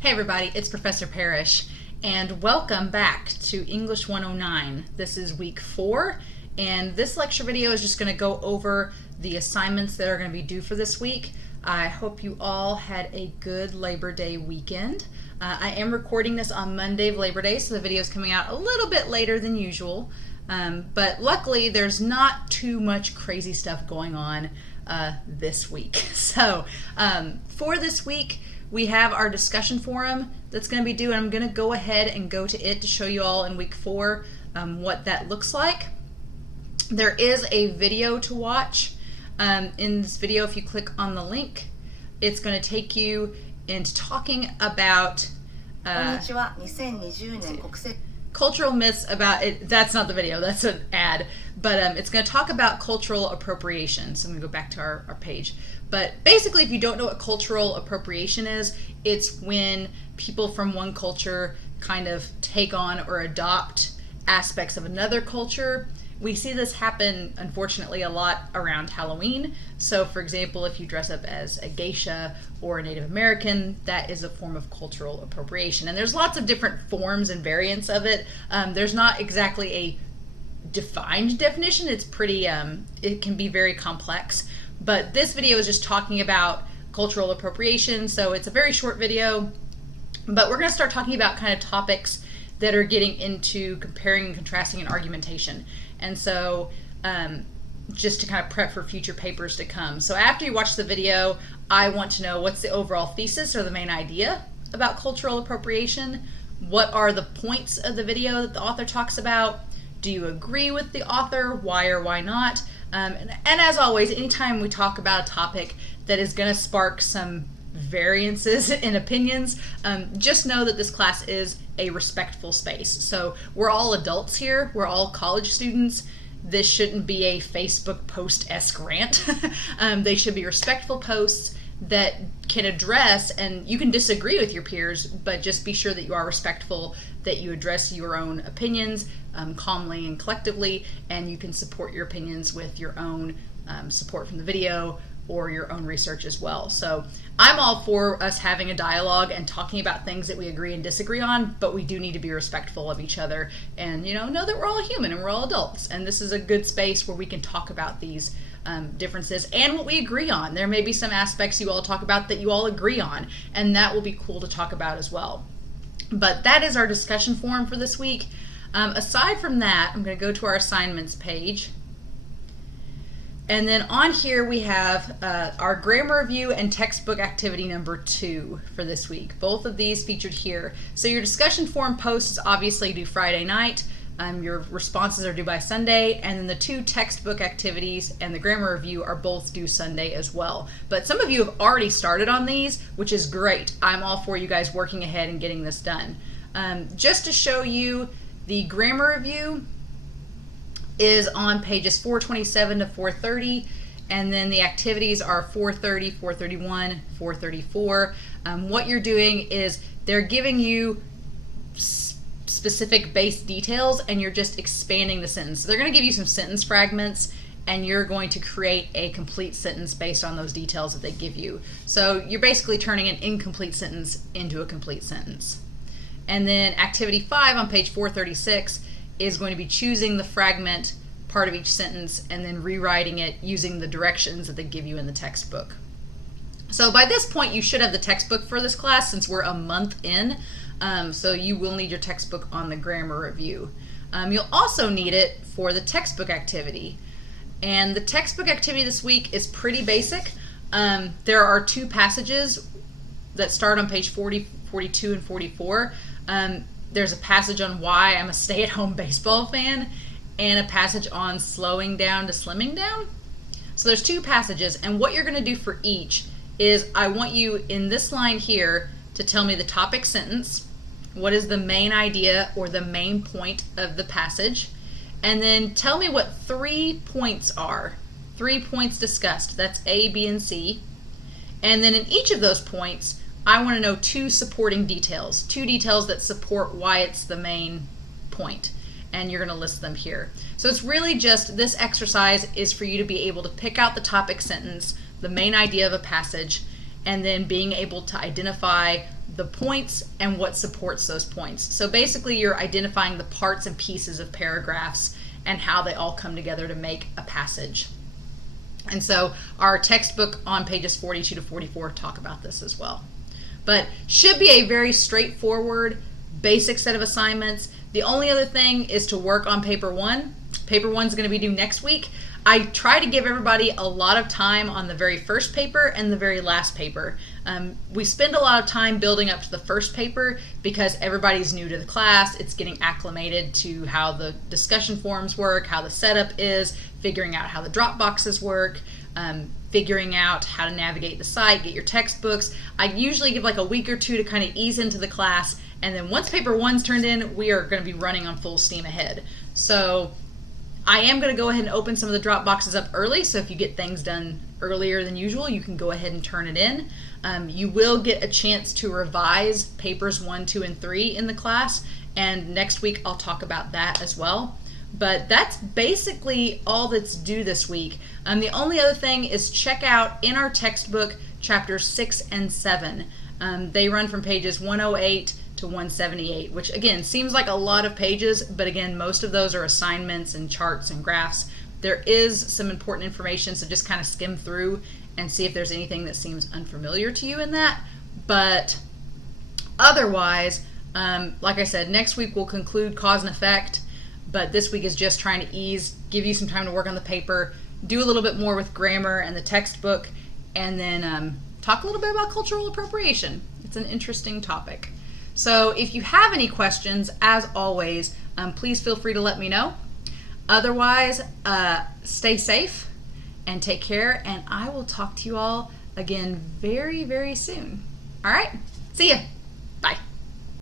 Hey everybody, it's Professor Parish, and welcome back to English 109. This is week 4, and this lecture video is just going to go over the assignments that are going to be due for this week. I hope you all had a good Labor Day weekend. I am recording this on Monday of Labor Day, so the video is coming out a little bit later than usual. But luckily, there's not too much crazy stuff going on this week. So for this week, we have our discussion forum that's going to be due, and I'm going to go ahead and go to it to show you all in week 4 what that looks like. There is a video to watch. In this video, if you click on the link, it's going to take you into talking about cultural myths about it. That's not the video, that's an ad, but it's going to talk about cultural appropriation. So I'm going to go back to our page. But basically, if you don't know what cultural appropriation is, it's when people from one culture kind of take on or adopt aspects of another culture. We see this happen, unfortunately, a lot around Halloween. So, for example, if you dress up as a geisha or a Native American, that is a form of cultural appropriation. And there's lots of different forms and variants of it. There's not exactly a defined definition. It's pretty, it can be very complex. But this video is just talking about cultural appropriation. So it's a very short video, but we're going to start talking about kind of topics that are getting into comparing and contrasting and argumentation. And so just to kind of prep for future papers to come. So after you watch the video, I want to know what's the overall thesis or the main idea about cultural appropriation? What are the points of the video that the author talks about? Do you agree with the author? Why or why not? And as always, anytime we talk about a topic that is going to spark some variances in opinions, just know that this class is a respectful space. So we're all adults here. We're all college students. This shouldn't be a Facebook post-esque rant. They should be respectful posts that can address, and you can disagree with your peers, but just be sure that you are respectful, that you address your own opinions calmly and collectively, and you can support your opinions with your own support from the video or your own research as well. So I'm all for us having a dialogue and talking about things that we agree and disagree on, but we do need to be respectful of each other and know that we're all human and we're all adults, and this is a good space where we can talk about these differences and what we agree on. There may be some aspects you all talk about that you all agree on, and that will be cool to talk about as well. But that is our discussion forum for this week. Aside from that, I'm going to go to our assignments page. And then on here we have our grammar review and textbook activity number 2 for this week. Both of these featured here. So your discussion forum post is obviously due Friday night. Your responses are due by Sunday, and then the 2 textbook activities and the grammar review are both due Sunday as well. But some of you have already started on these, which is great. I'm all for you guys working ahead and getting this done. Just to show you, the grammar review is on pages 427 to 430, and then the activities are 430, 431, 434. What you're doing is they're giving you specific base details, and you're just expanding the sentence. So they're going to give you some sentence fragments, and you're going to create a complete sentence based on those details that they give you. So you're basically turning an incomplete sentence into a complete sentence. And then activity 5 on page 436 is going to be choosing the fragment part of each sentence and then rewriting it using the directions that they give you in the textbook. So by this point, you should have the textbook for this class since we're a month in. So you will need your textbook on the grammar review. You'll also need it for the textbook activity. And the textbook activity this week is pretty basic. There are 2 passages that start on page 40, 42, and 44. There's a passage on why I'm a stay-at-home baseball fan and a passage on slowing down to slimming down. So there's 2 passages, and what you're going to do for each is I want you in this line here to tell me the topic sentence, what is the main idea or the main point of the passage, and then tell me what 3 points are. 3 points discussed. That's A, B, and C. And then in each of those points, I want to know 2 supporting details. 2 details that support why it's the main point. And you're going to list them here. So it's really just, this exercise is for you to be able to pick out the topic sentence, the main idea of a passage, and then being able to identify the points and what supports those points. So basically you're identifying the parts and pieces of paragraphs and how they all come together to make a passage. And so our textbook on pages 42 to 44 talk about this as well. But should be a very straightforward, basic set of assignments. The only other thing is to work on paper one. Paper one's going to be due next week. I try to give everybody a lot of time on the very first paper and the very last paper. We spend a lot of time building up to the first paper because everybody's new to the class. It's getting acclimated to how the discussion forums work, how the setup is, figuring out how the drop boxes work, figuring out how to navigate the site, get your textbooks. I usually give like a week or two to kind of ease into the class, and then once paper one's turned in, we are going to be running on full steam ahead. So I am going to go ahead and open some of the drop boxes up early, so if you get things done earlier than usual, you can go ahead and turn it in. You will get a chance to revise papers 1, 2, and 3 in the class, and next week I'll talk about that as well. But that's basically all that's due this week. The only other thing is check out in our textbook chapters 6 and 7. They run from pages 108 to 178, which again seems like a lot of pages, but again most of those are assignments and charts and graphs. There is some important information, so just kind of skim through and see if there's anything that seems unfamiliar to you in that. But otherwise, like I said, next week we'll conclude cause and effect, but this week is just trying to give you some time to work on the paper, do a little bit more with grammar and the textbook, and then talk a little bit about cultural appropriation. It's an interesting topic. So if you have any questions, as always, please feel free to let me know. Otherwise, stay safe and take care, and I will talk to you all again very, very soon. All right, see ya.